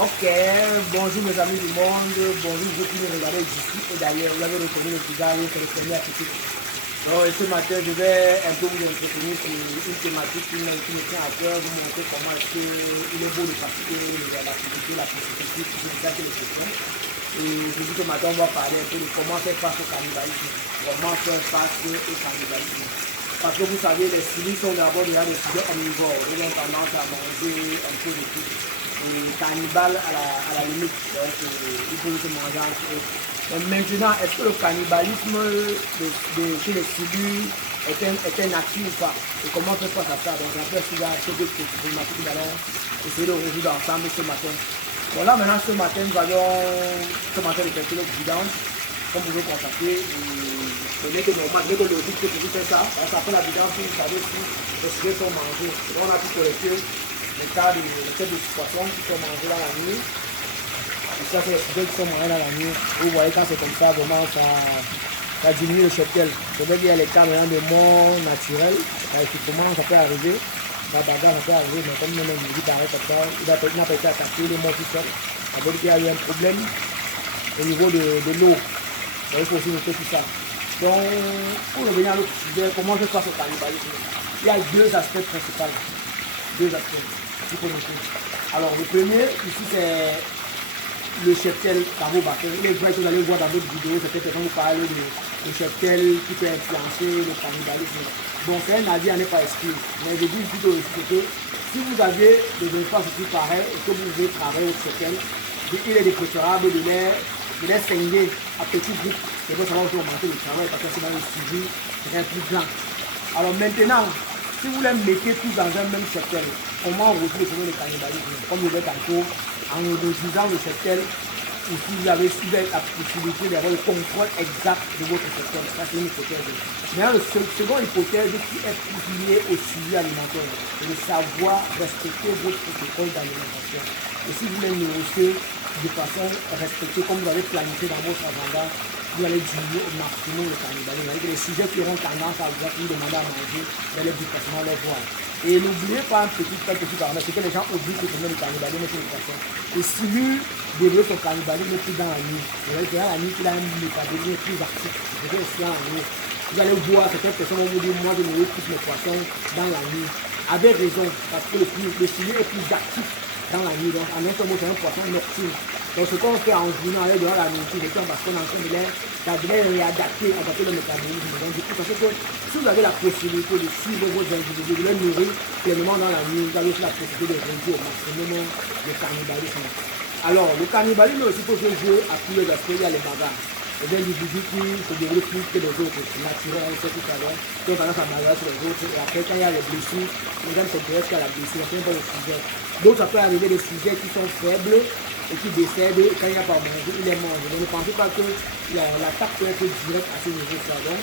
Ok, bonjour mes amis du monde, bonjour ceux qui nous regardez d'ici et d'ailleurs, vous avez reconnu le visage, c'est le premier article. Donc ce matin, je vais un peu vous entretenir sur une thématique qui me tient à cœur, vous montrer comment est-ce qu'il est beau de pratiquer l'activité, la prostitution, tout ça, c'est les questions. Et je dis ce matin, on va parler un peu de comment faire face au cannibalisme, comment faire face au cannibalisme. Parce que vous savez, les civils sont d'abord déjà des sujets omnivores, ils ont tendance à manger un peu de tout. Et cannibale à la limite, donc il faut se manger entre eux. Donc maintenant, est-ce que le cannibalisme chez les civils est un actif ou pas? Et comment on fait face à ça? Donc après, c'est ces deux problématiques, nous allons essayer de résoudre ensemble ce matin. Bon là maintenant, ce matin, nous allons commencer à calculer le vidange. Comme vous pouvez constater, ce n'est que normal, ce n'est que logique que vous faites ça. Parce qu'après la vidange, vous savez si les sujets sont mangés. Donc on a pu collecter les cas de poissons qui sont mangés dans la nuit. Et ça, c'est les sujets qui sont mangés dans la nuit. Vous voyez, quand c'est comme ça, vraiment, ça diminue le cheptel. C'est vrai qu'il y a les cas maintenant de mort naturelle. Effectivement, ça peut arriver. La bagarre, ça peut arriver, mais comme nous-mêmes, il dit pareil comme ça, il n'a pas été attaqué, il est mort tout seul. Ça veut dire qu'il y a eu un problème au niveau de l'eau. Il faut aussi noter tout ça. Donc, pour revenir à l'autre sujet, comment je face au cannibalisme? Il y a deux aspects principaux. Deux aspects qu'il faut noter. Alors, le premier, ici, c'est le cheptel carbobacter. Il est vrai que vous allez voir dans d'autres vidéos, certaines personnes vous parlent de cheptel qui peut influencer le cannibalisme. Bon, c'est un avis à ne pas exclure. Mais je dis plutôt que si vous avez des espaces aussi pareils et que vous voulez travailler au cheptel, il est préférable de les scinder à petits groupes. C'est pour savoir augmenter le travail parce que c'est dans le suivi, c'est un plus grand. Alors maintenant, si vous les mettez tous dans un même cheptel, comment on retrouve le cannibalisme? Comme je l'ai tantôt, en utilisant le cheptel, ici vous avez la possibilité d'avoir le contrôle exact de votre cheptel. Ça c'est une hypothèse. Maintenant, la seconde hypothèse qui est plus liée au suivi alimentaire, c'est de savoir respecter votre protocole d'alimentation. Et si vous les nourrissez de façon respectée, comme vous avez planifié dans votre agenda, vous allez diminuer au maximum le cannibalisme. Les sujets qui auront tendance à vous demander à manger, vous allez facilement les voir. Et n'oubliez pas un petit paramètre, c'est que les gens oublient que le cannibalisme est une façon. Et si lui développe son cannibalisme plus dans la nuit, c'est dans la nuit qu'il a un métabolisme plus actif. C'est dans la nuit. Vous allez voir, certaines personnes vont vous dire, moi je nourris plus mes poissons dans la nuit. Avec raison, parce que le sujet est plus actif dans la nuit. Donc en un mot, c'est un poisson nocturne. Donc ce qu'on fait en journée, aller dans la nourriture, c'est parce qu'on est en train de les réadapter, adapter le métabolisme. Donc du coup, parce que si vous avez la possibilité de suivre vos individus, de les nourrir pleinement dans la nuit, vous avez aussi la possibilité de réduire au maximum le cannibalisme. Alors, le cannibalisme aussi peut se jouer à tous les aspects, il y a les bagarres. Les individus qui se développent plus que les autres, naturels, on sait tout à l'heure, qui ont tendance à bagarrer sur les autres, et après quand il y a les blessures, les gens s'intéressent qu'à la blessure, c'est un peu le sujet. Donc ça peut arriver des sujets qui sont faibles et qui décèdent, et quand il n'y a pas à manger, il les mange. Donc ne pensez pas que l'attaque peut être directe à ce niveau-là. Donc,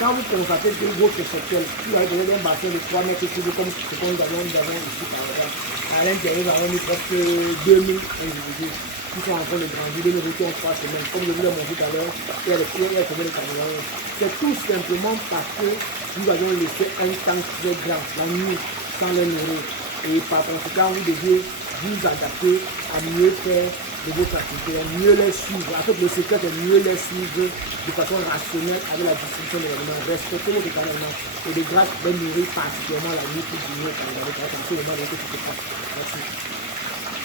quand vous constatez que votre cheptel, vous avez un bassin de 3 mètres cubes, comme ce que nous avons ici par exemple, à l'intérieur, nous avons mis presque 2000 individus qui sont en train de grandir, de nourriture en 3 semaines. Comme je vous l'ai montré tout à l'heure, il y a combien de cannibales. C'est tout simplement parce que nous avons laissé un temps très grand, la nuit, sans les nourrir. Et par conséquent, vous devez vous adapter à mieux faire de votre activité, à mieux les suivre. En fait, le secret est mieux les suivre de façon rationnelle avec la distribution de l'aliments. Respectez votre aliments et de grâce de nourrir particulièrement la nuit pour diminuer le cannibalisme. Merci.